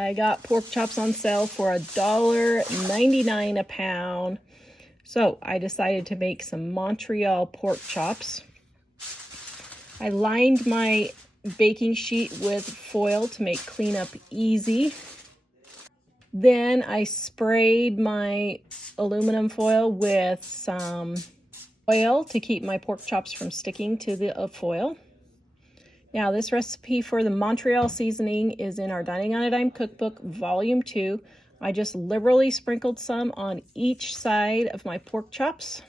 I got pork chops on sale for $1.99 a pound. So I decided to make some Montreal pork chops. I lined my baking sheet with foil to make cleanup easy. Then I sprayed my aluminum foil with some oil to keep my pork chops from sticking to the foil. Now, this recipe for the Montreal seasoning is in our Dining on a Dime Cookbook, Volume 2. I just liberally sprinkled some on each side of my pork chops.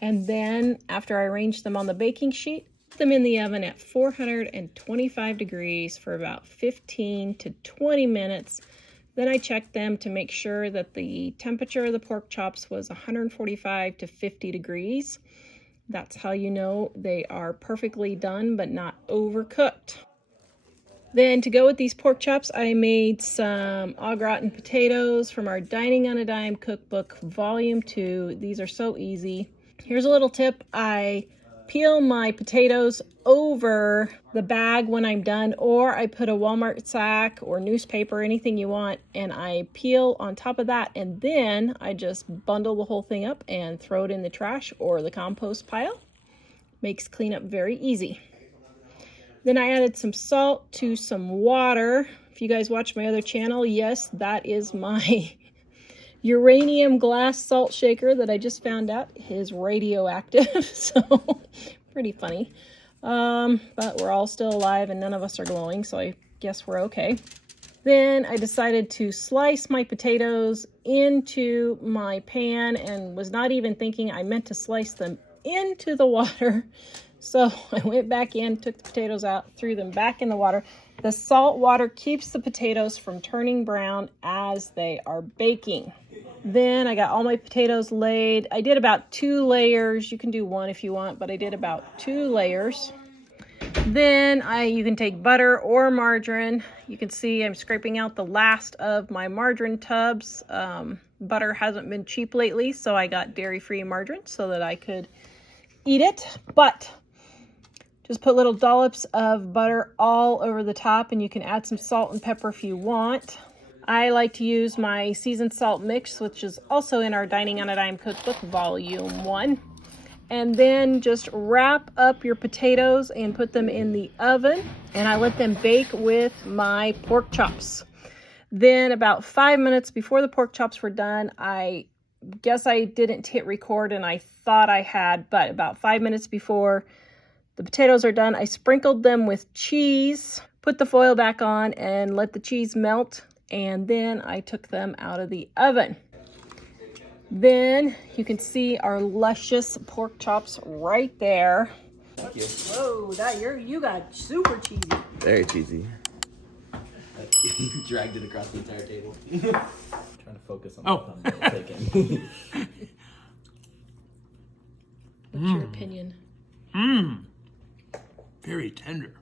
And then, after I arranged them on the baking sheet, put them in the oven at 425 degrees for about 15 to 20 minutes. Then I checked them to make sure that the temperature of the pork chops was 145 to 50 degrees. That's how you know they are perfectly done but not overcooked. Then to go with these pork chops, I made some au gratin potatoes from our Dining on a Dime Cookbook, Volume 2. These are so easy. Here's a little tip. I peel my potatoes over the bag when I'm done, or I put a Walmart sack or newspaper, anything you want, and I peel on top of that, and then I just bundle the whole thing up and throw it in the trash or the compost pile. Makes cleanup very easy. Then I added some salt to some water. If you guys watch my other channel, yes, that is my uranium glass salt shaker that I just found out is radioactive, so pretty funny. But we're all still alive and none of us are glowing, so I guess we're okay. Then I decided to slice my potatoes into my pan and was not even thinking I meant to slice them into the water. So I went back in, took the potatoes out, threw them back in the water. The salt water keeps the potatoes from turning brown as they are baking. Then I got all my potatoes laid. I did about 2 layers. You can do 1 if you want, but I did about 2 layers. Then you can take butter or margarine. You can see I'm scraping out the last of my margarine tubs. Butter hasn't been cheap lately, so I got dairy-free margarine so that I could eat it. But just put little dollops of butter all over the top, and you can add some salt and pepper if you want. I like to use my seasoned salt mix, which is also in our Dining on a Dime Cookbook, Volume 1. And then just wrap up your potatoes and put them in the oven, and I let them bake with my pork chops. Then about 5 minutes before the pork chops were done, I guess I didn't hit record and I thought I had, but about 5 minutes before the potatoes are done, I sprinkled them with cheese, put the foil back on and let the cheese melt, and then I took them out of the oven. Then you can see our luscious pork chops right there. Thank you. Whoa, you got super cheesy. Very cheesy. Dragged it across the entire table. Trying to focus on the thumbnail taken. What's your opinion? Very tender.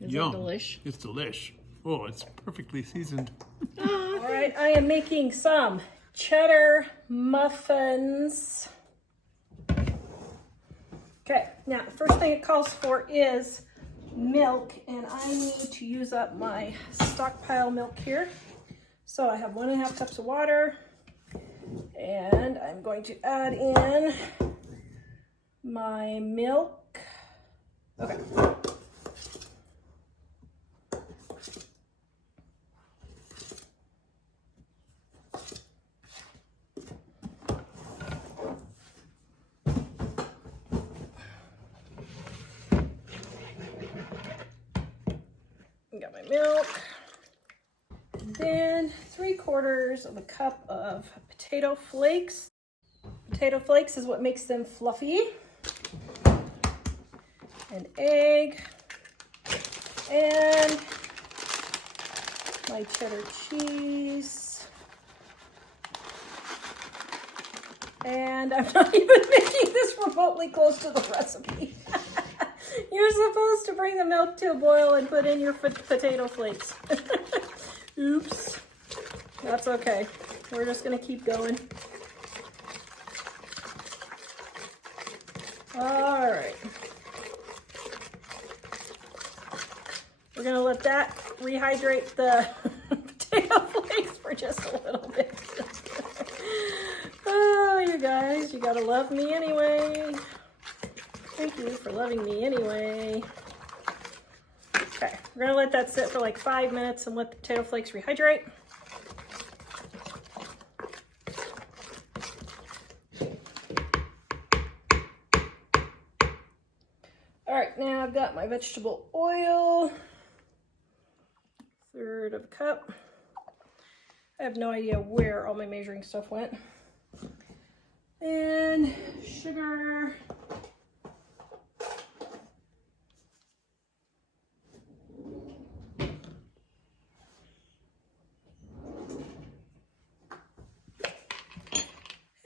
Is Yum. it delish? It's delish. Oh, it's perfectly seasoned. All right, I am making some cheddar muffins. Okay, now the first thing it calls for is milk, and I need to use up my stockpile milk here. So I have 1.5 cups of water, and I'm going to add in my milk. Okay. Got my milk. And then 3/4 of a cup of potato flakes. Potato flakes is what makes them fluffy. An egg. And my cheddar cheese. And I'm not even making this remotely close to the recipe. You're supposed to bring the milk to a boil and put in your potato flakes. Oops. That's okay. We're just going to keep going. All right. We're going to let that rehydrate the potato flakes for just a little bit. Oh, you guys, you gotta love me anyway. Thank you for loving me anyway. Okay, we're gonna let that sit for like 5 minutes and let the potato flakes rehydrate. All right, now I've got my vegetable oil, 1/3 of a cup. I have no idea where all my measuring stuff went. And sugar.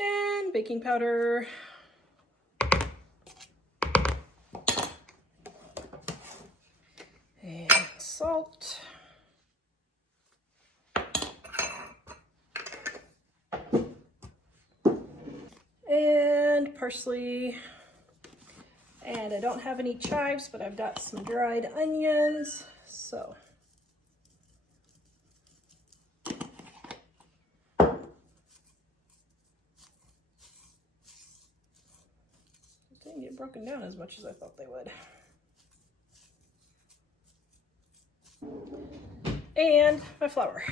And baking powder. And salt. And parsley. And I don't have any chives, but I've got some dried onions. So they didn't get broken down as much as I thought they would. And my flour.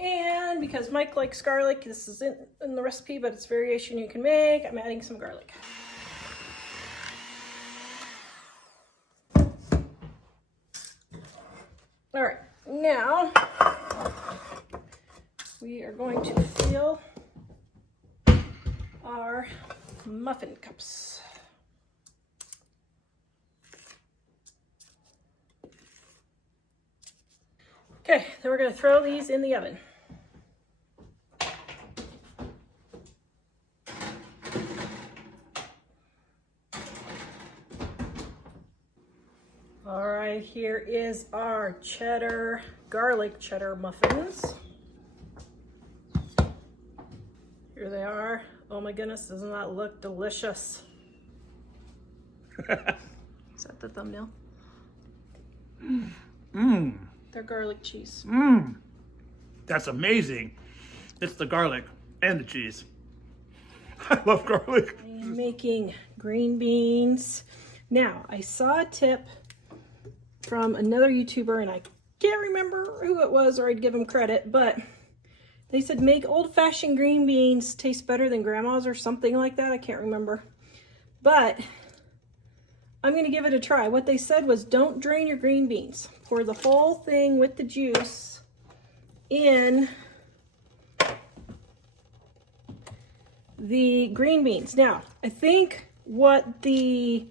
And because Mike likes garlic, this isn't in the recipe, but it's a variation you can make, I'm adding some garlic. All right, now we are going to fill our muffin cups. Okay, then we're going to throw these in the oven. All right, here is our cheddar, garlic cheddar muffins. Here they are. Oh my goodness, doesn't that look delicious? Is that the thumbnail? Mmm. They're garlic cheese. Mmm. That's amazing. It's the garlic and the cheese. I love garlic. I'm making green beans. Now, I saw a tip from another YouTuber, and I can't remember who it was, or I'd give him credit, but they said make old-fashioned green beans taste better than grandma's or something like that. I can't remember. But I'm going to give it a try. What they said was don't drain your green beans. Pour the whole thing with the juice in the green beans. Now, I think what the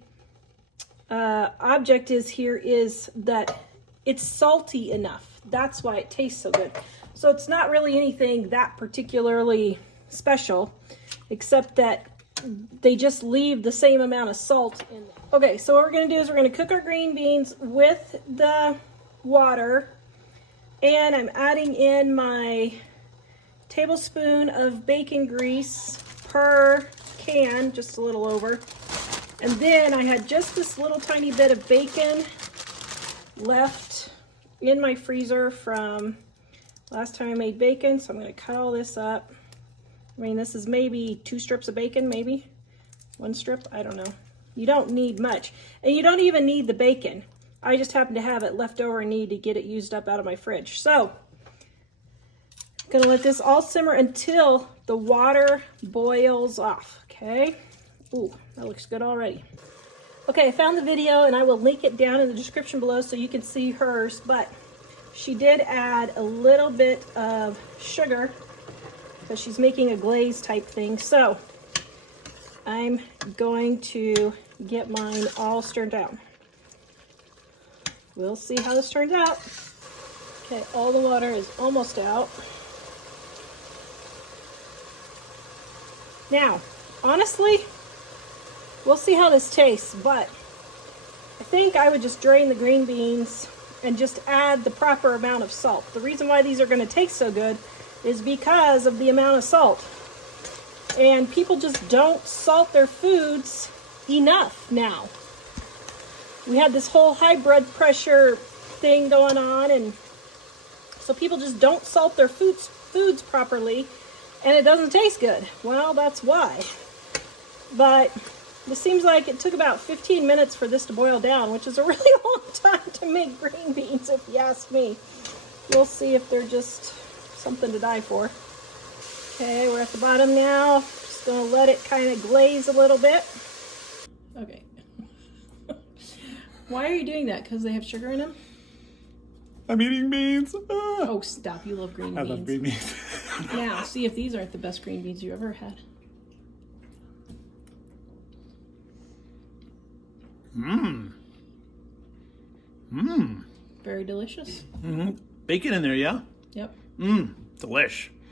object is here is that it's salty enough. That's why it tastes so good. So it's not really anything that particularly special, except that they just leave the same amount of salt in there. Okay, so what we're gonna do is we're gonna cook our green beans with the water, and I'm adding in my tablespoon of bacon grease per can, just a little over. And then I had just this little tiny bit of bacon left in my freezer from last time I made bacon, so I'm going to cut all this up. I mean, this is maybe 2 strips of bacon, maybe 1 strip, I don't know. You don't need much, and you don't even need the bacon. I just happen to have it left over and need to get it used up out of my fridge. So I'm going to let this all simmer until the water boils off, okay? Ooh, that looks good already. Okay, I found the video, and I will link it down in the description below so you can see hers, but she did add a little bit of sugar because she's making a glaze type thing. So I'm going to get mine all stirred down. We'll see how this turns out. Okay, all the water is almost out. Now, honestly, we'll see how this tastes, but I think I would just drain the green beans and just add the proper amount of salt. The reason why these are going to taste so good is because of the amount of salt. And people just don't salt their foods enough now. We had this whole high blood pressure thing going on, and so people just don't salt their foods properly, and it doesn't taste good. Well, that's why. But it seems like it took about 15 minutes for this to boil down, which is a really long time to make green beans, if you ask me. We'll see if they're just something to die for. Okay, we're at the bottom now. Just gonna let it kind of glaze a little bit. Okay. Why are you doing that? Because they have sugar in them? I'm eating beans. Oh, stop. You love green beans. I love green beans. Now, see if these aren't the best green beans you ever had. Mmm. Mmm. Very delicious. Mm-hmm. Bacon in there, yeah? Yep. Mmm. Delish.